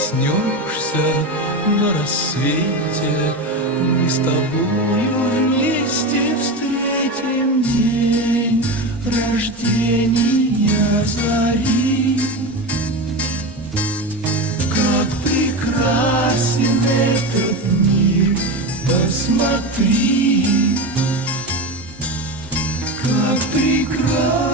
проснешься на рассвете, мы с тобою вместе встретим день рождения зари. Как прекрасен этот мир, посмотри, как прекрасен.